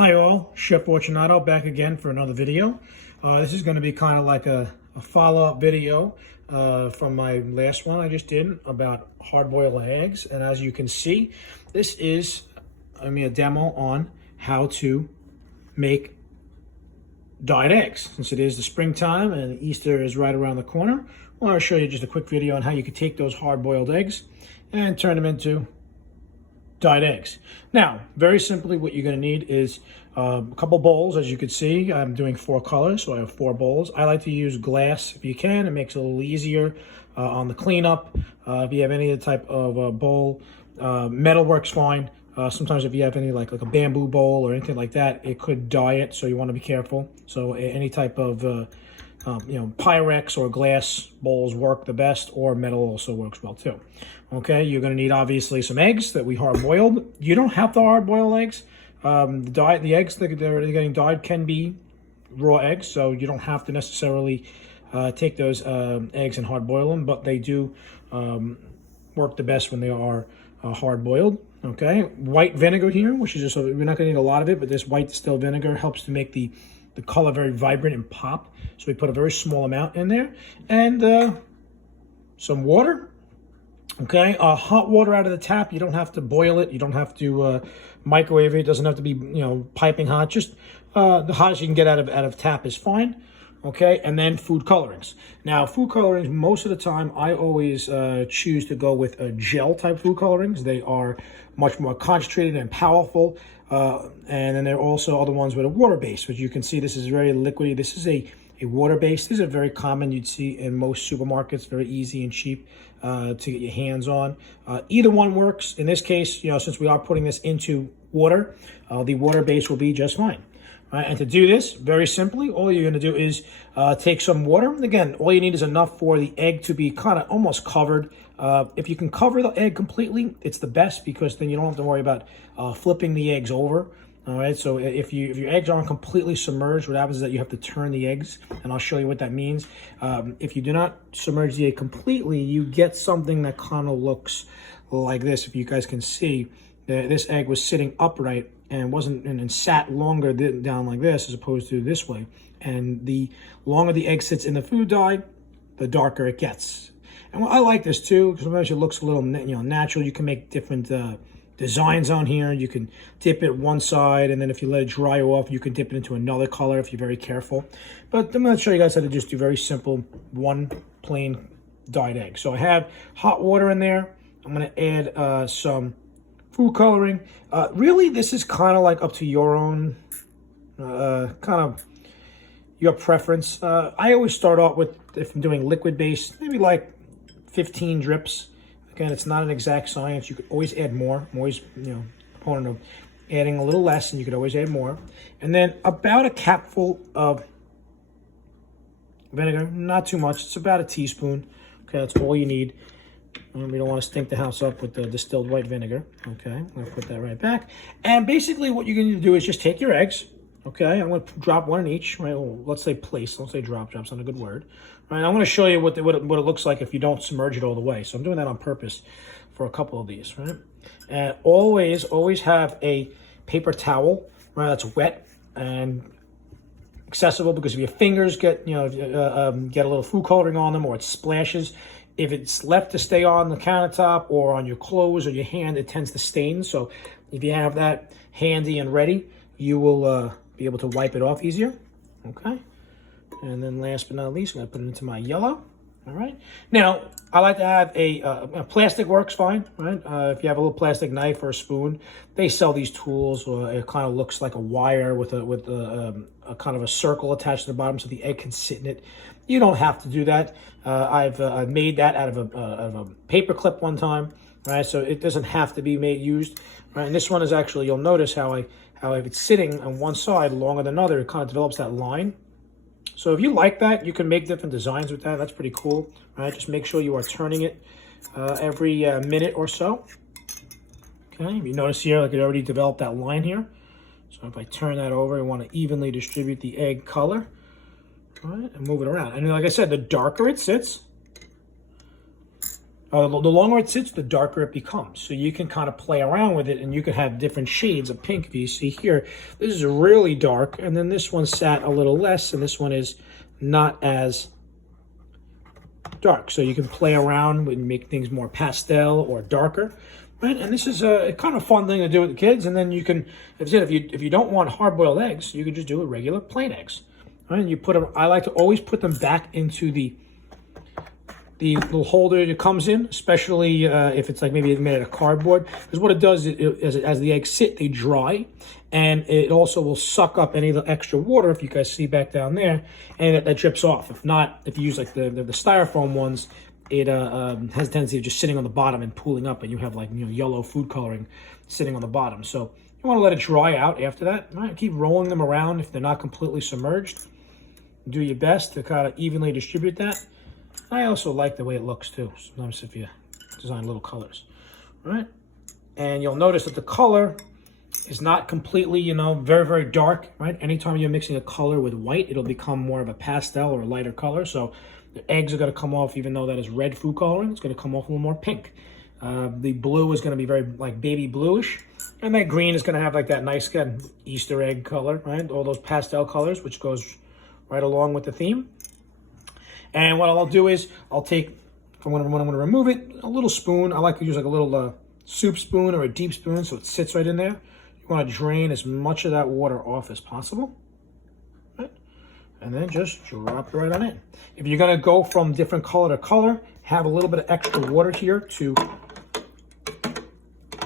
Hi all, Chef Fortunato back again for another video. This is going to be kind of like a follow-up video from my last one I just did about hard-boiled eggs. And as you can see, this is a demo on how to make dyed eggs. Since it is the springtime and Easter is right around the corner, I want to show you just a quick video on how you can take those hard-boiled eggs and turn them into dyed eggs. Now, very simply, what you're going to need is a couple bowls. As you can see, I'm doing 4 colors, so I have 4 bowls. I like to use glass if you can. It makes it a little easier on the cleanup. If you have any other type of bowl, metal works fine. Sometimes if you have any like a bamboo bowl or anything like that, it could dye it, so you want to be careful. So any type of Pyrex or glass bowls work the best, or metal also works well too. Okay, you're going to need obviously some eggs that we hard boiled. You don't have to hard boil eggs. The eggs that they're getting dyed can be raw eggs, so you don't have to necessarily take those eggs and hard boil them, but they do work the best when they are hard boiled. Okay, white vinegar here, which is just we're not going to need a lot of it, but this white distilled vinegar helps to make the color very vibrant and pop. So we put a very small amount in there, and some water. Okay, hot water out of the tap. You don't have to boil it. You don't have to microwave it. It doesn't have to be piping hot. Just the hottest you can get out of tap is fine. Okay, and then food colorings. Now, food colorings, most of the time, I always choose to go with gel type food colorings. They are much more concentrated and powerful. And then there are also other ones with a water base, which you can see this is very liquidy. This is a water base. These are very common. You'd see in most supermarkets, very easy and cheap to get your hands on. Either one works. In this case, since we are putting this into water, the water base will be just fine. Right, and to do this, very simply, all you're going to do is take some water. Again, all you need is enough for the egg to be kind of almost covered. If you can cover the egg completely, it's the best, because then you don't have to worry about flipping the eggs over. All right, so if your eggs aren't completely submerged, what happens is that you have to turn the eggs, and I'll show you what that means. If you do not submerge the egg completely, you get something that kind of looks like this. If you guys can see, this egg was sitting upright and sat longer down like this as opposed to this way. And the longer the egg sits in the food dye, the darker it gets. And I like this too, because sometimes it looks a little natural. You can make different designs on here. You can dip it one side, and then if you let it dry off, you can dip it into another color if you're very careful. But I'm going to show you guys how to just do very simple one plain dyed egg. So I have hot water in there. I'm going to add some food coloring. Really, this is kind of like up to your own your preference. I always start off with, if I'm doing liquid base, maybe like 15 drips. Again, it's not an exact science. You could always add more. I'm always, proponent of adding a little less, and you could always add more. And then about a capful of vinegar, not too much. It's about a teaspoon. Okay, that's all you need. We don't want to stink the house up with the distilled white vinegar. Okay, I'm going to put that right back. And basically what you're going to do is just take your eggs. Okay, I'm going to drop one in each. Right, well, let's say place. Don't say drop. Drop's not a good word. Right, I'm going to show you what it looks like if you don't submerge it all the way. So I'm doing that on purpose for a couple of these. Right, and always have a paper towel. Right, that's wet and accessible, because if your fingers get get a little food coloring on them, or it splashes. If it's left to stay on the countertop or on your clothes or your hand, it tends to stain. So if you have that handy and ready, you will be able to wipe it off easier. Okay. And then last but not least, I'm going to put it into my yellow. All right. Now, I like to have a plastic works fine, right? If you have a little plastic knife or a spoon, they sell these tools. It kind of looks like a wire with a kind of a circle attached to the bottom, so the egg can sit in it. You don't have to do that. I've made that out of a paper clip one time, right? So it doesn't have to be used, right? And this one is actually, you'll notice how if it's sitting on one side longer than another, it kind of develops that line. So if you like that, you can make different designs with that. That's pretty cool, right? Just make sure you are turning it every minute or so. Okay, you notice here, like it already developed that line here. So if I turn that over, I want to evenly distribute the egg color. All right, and move it around. And like I said, the darker it sits, The longer it sits, the darker it becomes. So you can kind of play around with it, and you can have different shades of pink. If you see here, this is really dark, and then this one sat a little less, and this one is not as dark. So you can play around and make things more pastel or darker. Right? And this is a kind of fun thing to do with the kids. And then you can, if you don't want hard-boiled eggs, you can just do a regular plain eggs. Right? And you put them. I like to always put them back into the little holder it comes in, especially if it's like maybe made out of cardboard. Because what it does, as the eggs sit, they dry, and it also will suck up any of the extra water, if you guys see back down there, and that drips off. If not, if you use like the styrofoam ones, it has a tendency of just sitting on the bottom and pooling up, and you have like yellow food coloring sitting on the bottom. So you want to let it dry out after that. Right? Keep rolling them around if they're not completely submerged. Do your best to kind of evenly distribute that. I also like the way it looks too, sometimes if you design little colors, right? And you'll notice that the color is not completely, very, very dark, right? Anytime you're mixing a color with white, it'll become more of a pastel or a lighter color. So the eggs are going to come off, even though that is red food coloring, it's going to come off a little more pink. The blue is going to be very like baby bluish. And that green is going to have like that nice Easter egg color, right? All those pastel colors, which goes right along with the theme. And what I'll do is I'll take, when I'm going to remove it, a little spoon. I like to use like a little soup spoon or a deep spoon so it sits right in there. You want to drain as much of that water off as possible. Right? And then just drop it right on in. If you're going to go from different color to color, have a little bit of extra water here to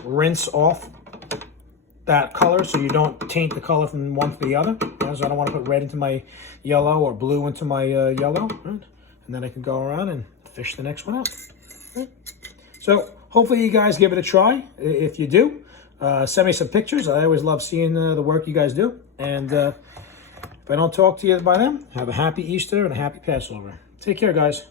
rinse off that color so you don't taint the color from one to the other. So I don't want to put red into my yellow or blue into my yellow. Right? And then I can go around and fish the next one out. Right? So hopefully you guys give it a try. If you do, send me some pictures. I always love seeing the work you guys do. And if I don't talk to you by then, have a happy Easter and a happy Passover. Take care, guys.